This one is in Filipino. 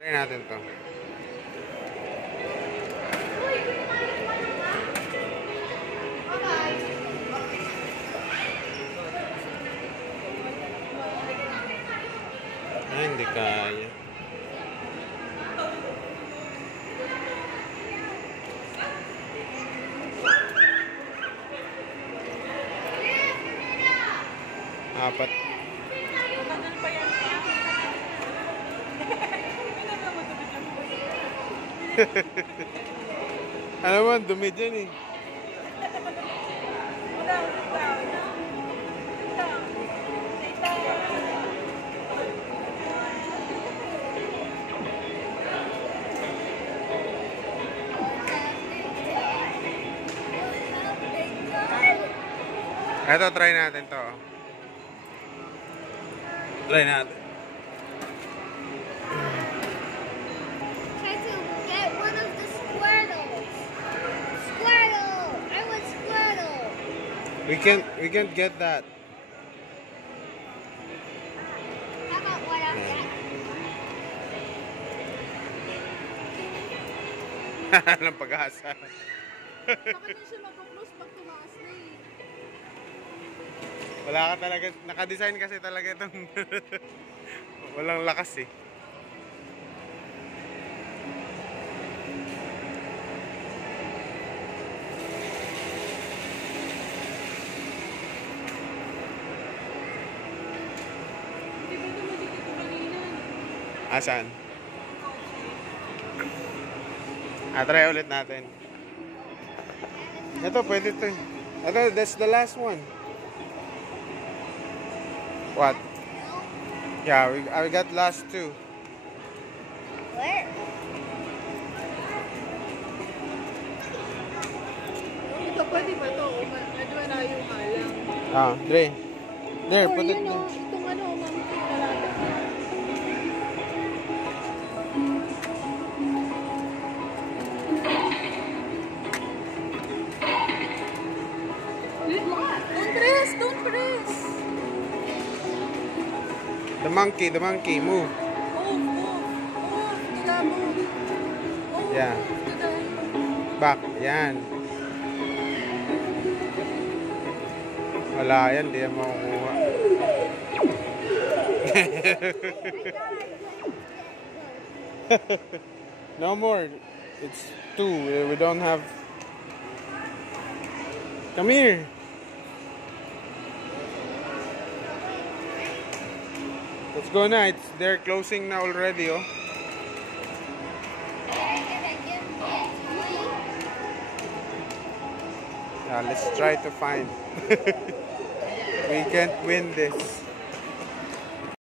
Try natin to. Ay, hindi kaya. Apat. Ano mo, dumi dyan eh. Eto, try natin to. Try natin. Try to get one of the Squirtles. Squirtle! I want Squirtle! We can't get that. How about one of that? Walang pag-asa. Bakit din siya mag-close pag tumaas na eh? Wala ka talaga, naka-design kasi talaga itong walang lakas eh. Hindi ba ito magiging kanina? Asan? Try ulit natin. Ito, pwede ito. Ito, that's the last one. What? Yeah, I got last two. Where? Ito pwede ba ito? Medyo na yung halang. Dre. There, Or put it yun there. o, itong ano, mampi, malala. Don't press! Don't press! The monkey, move. Move! Tila move! Move! Yeah. Tila. Back, yan. Wala yan, di yan makukuha. No more. It's two. We don't have. Come here. Let's go na. They're closing now already, oh. Let's try to find. We can't win this.